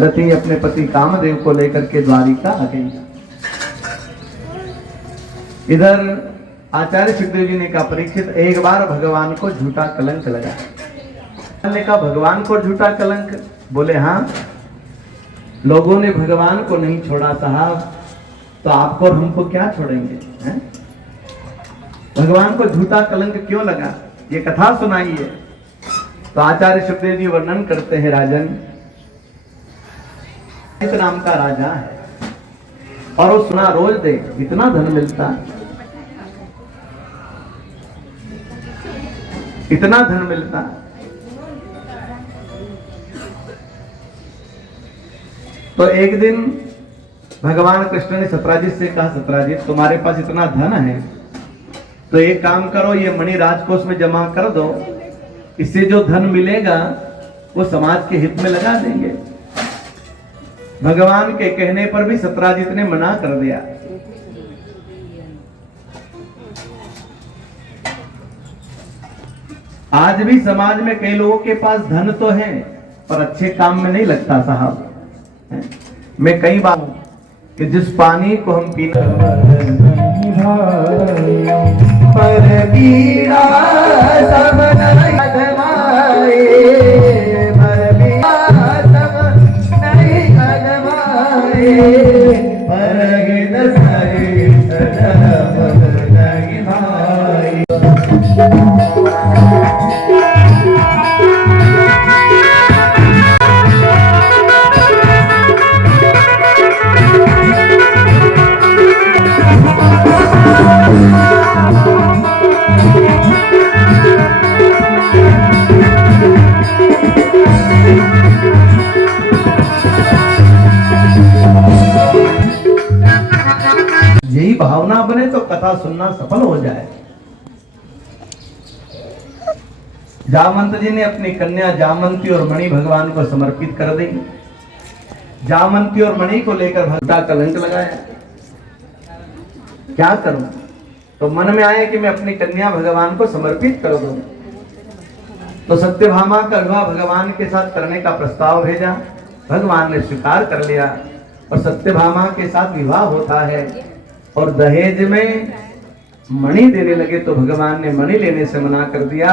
रति अपने पति कामदेव को लेकर के द्वारिका आ गई। इधर आचार्य सुखदेव जी ने कहा, परीक्षित एक बार भगवान को झूठा कलंक लगा। ने कहा, भगवान को झूठा कलंक? बोले हाँ, लोगों ने भगवान को नहीं छोड़ा साहब, तो आपको और हमको क्या छोड़ेंगे हैं? भगवान को झूठा कलंक क्यों लगा, ये कथा सुनाइए। तो आचार्य सुखदेव जी वर्णन करते हैं, राजन इस नाम का राजा है और वो सुना रोज दे, इतना धन मिलता, इतना धन मिलता। तो एक दिन भगवान कृष्ण ने सत्राजित से कहा, सत्राजित तुम्हारे पास इतना धन है तो एक काम करो, ये मणि राजकोष में जमा कर दो, इससे जो धन मिलेगा वो समाज के हित में लगा देंगे। भगवान के कहने पर भी सत्राजित ने मना कर दिया। आज भी समाज में कई लोगों के पास धन तो है पर अच्छे काम में नहीं लगता साहब। मैं कई बार कि जिस पानी को हम पीते पर पीड़ा सब नहीं अधमाए, पर पीड़ा सब नहीं अधमाए, पर गिद सारे सजब नहीं भाई। यही भावना बने तो कथा सुनना सफल हो जाए। जामवंत जी ने अपनी कन्या जामवंती और मणि भगवान को समर्पित कर दी। जामवंती और मणि को लेकर भगवान कलंक लगाया। क्या करूं? तो मन में आया कि मैं अपनी कन्या भगवान को समर्पित कर दूं। तो सत्यभामा का विवाह भगवान के साथ करने का प्रस्ताव भेजा। भगवान ने स्वीकार कर लिया और सत्यभामा के साथ विवाह होता है और दहेज में मणि देने लगे। तो भगवान ने मणि लेने से मना कर दिया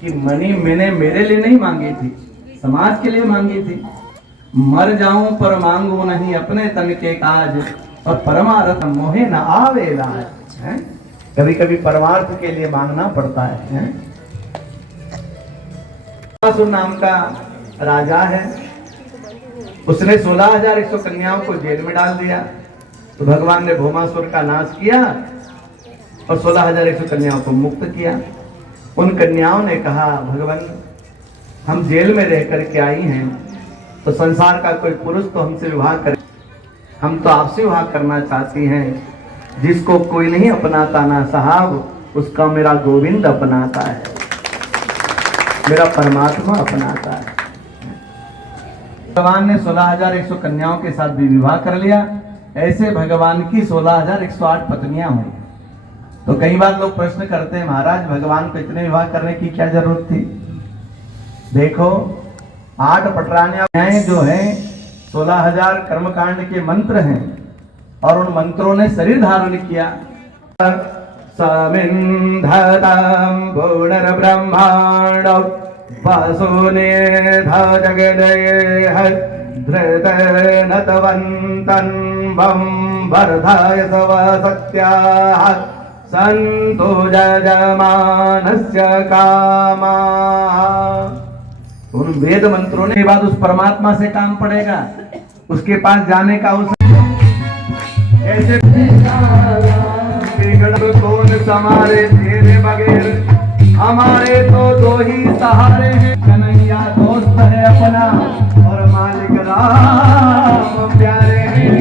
कि मणि मैंने मेरे लिए नहीं मांगी थी, समाज के लिए मांगी थी। मर जाऊं पर मांगू नहीं अपने तन के काज, और परमार्थ मोहे न आवेला है। कभी कभी परमार्थ के लिए मांगना पड़ता है। नाम का राजा है, उसने 16,100 कन्याओं को जेल में डाल दिया। तो भगवान ने भौमासुर का नाश किया और 16,100 कन्याओं को मुक्त किया। उन कन्याओं ने कहा, भगवान हम जेल में रह करके आई हैं, तो संसार का कोई पुरुष तो हमसे विवाह करे, हम तो आपसे विवाह करना चाहती हैं। जिसको कोई नहीं अपनाता ना साहब, उसका मेरा गोविंद अपनाता है, मेरा परमात्मा अपनाता है। भगवान ने 16,100 कन्याओं के साथ भी विवाह कर लिया। ऐसे भगवान की 16,108 पत्नियां हुई। तो कई बार लोग प्रश्न करते हैं, महाराज भगवान को इतने विवाह करने की क्या जरूरत थी? देखो 8 पटरानियां जो है 16,000 कर्मकांड के मंत्र हैं और उन मंत्रों ने शरीर धारण किया। समिन्धतं पुनर्ब्रह्मांड वसुनिधा जगदयेह धृतेन तवन्तं वं वर्धाय सवसत्याः सन्तु यजमानस्य कामाः। उन वेद मंत्रों ने बाद उस परमात्मा से काम पड़ेगा, उसके पास जाने का ऐसे कौन समारे तेरे बगैर, हमारे तो 2 ही सहारे हैं। कन्हैया दोस्त है अपना और मालिक राम प्यारे हैं।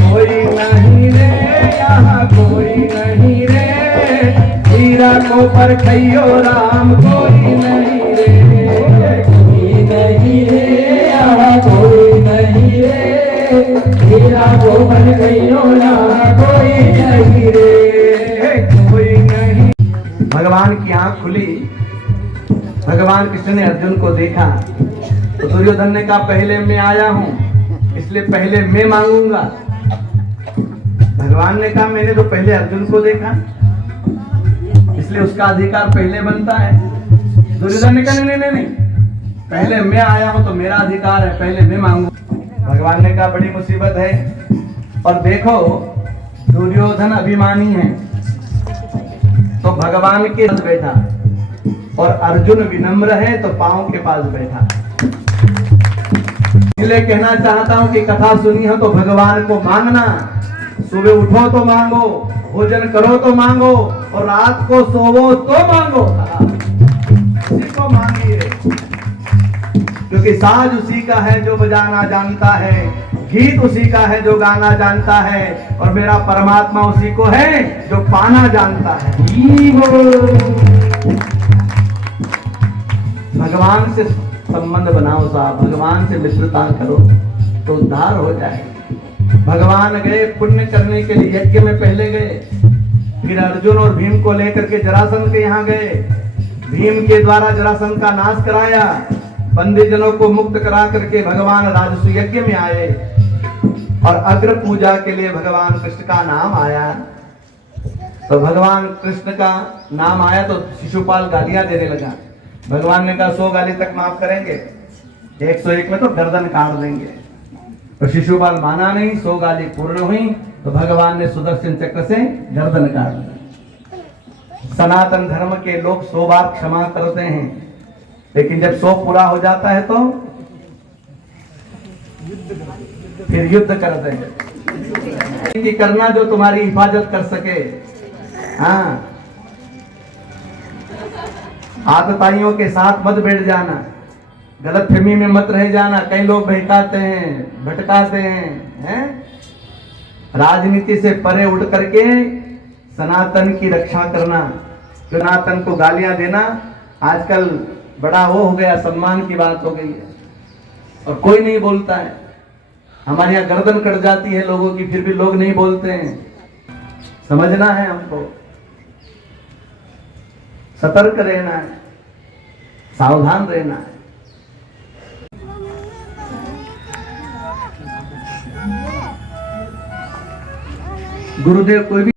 कोई नहीं रे यहाँ, कोई नहीं रे हीरा को परखइयो राम, कोई नहीं रे, कोई कृष्ण ने अर्जुन को देखा तो दुर्योधन ने कहा पहले मैं आया हूं इसलिए पहले मैं मांगूंगा। भगवान ने कहा मैंने तो पहले अर्जुन को देखा इसलिए उसका अधिकार पहले बनता है। दुर्योधन ने कहा नहीं, पहले मैं आया हूं तो मेरा अधिकार है, पहले मैं मांगू। भगवान ने कहा बड़ी मुसीबत है। और देखो दुर्योधन अभिमानी है तो भगवान के पास बैठा और अर्जुन विनम्र है तो पांव के पास बैठा। इसलिए कहना चाहता हूं कि कथा सुनी हो तो भगवान को मांगना। सुबह उठो तो मांगो, भोजन करो तो मांगो और रात को सोवो तो मांगो, उसी को मांगिए क्योंकि साज उसी का है जो बजाना जानता है, गीत उसी का है जो गाना जानता है और मेरा परमात्मा उसी को है जो पाना जानता है। भगवान से संबंध बनाओ साहब, भगवान से मित्रता करो तो उद्धार हो जाए। भगवान गए पुण्य करने के लिए, यज्ञ में पहले गए, फिर अर्जुन और भीम को लेकर के जरासंध के यहाँ गए। भीम के द्वारा जरासंध का नाश कराया, बंदीजनों को मुक्त करा करके भगवान राजसु यज्ञ में आए और अग्र पूजा के लिए भगवान कृष्ण का नाम आया। तो भगवान कृष्ण का नाम आया तो शिशुपाल गालियां देने लगा। भगवान ने कहा 100 गाली तक माफ करेंगे, 101 में तो गर्दन काट देंगे। तो शिशुपाल माना नहीं, 100 गाली पूर्ण हुई तो भगवान ने सुदर्शन चक्र से गर्दन काट दी। सनातन धर्म के लोग 100 बार क्षमा करते हैं लेकिन जब 100 पूरा हो जाता है तो फिर युद्ध करते हैं कि करना जो तुम्हारी हिफाजत कर सके। हाँ, आतताइयों के साथ मत बैठ जाना, गलतफहमी में मत रह जाना। कई लोग बहकाते हैं, भटकाते हैं, राजनीति से परे उठ करके सनातन की रक्षा करना। सनातन को गालियां देना आजकल बड़ा वो हो गया, सम्मान की बात हो गई है और कोई नहीं बोलता है। हमारे यहाँ गर्दन कट जाती है लोगों की, फिर भी लोग नहीं बोलते हैं। समझना है हमको, सतर्क रहना है, सावधान रहना है। गुरुदेव कोई भी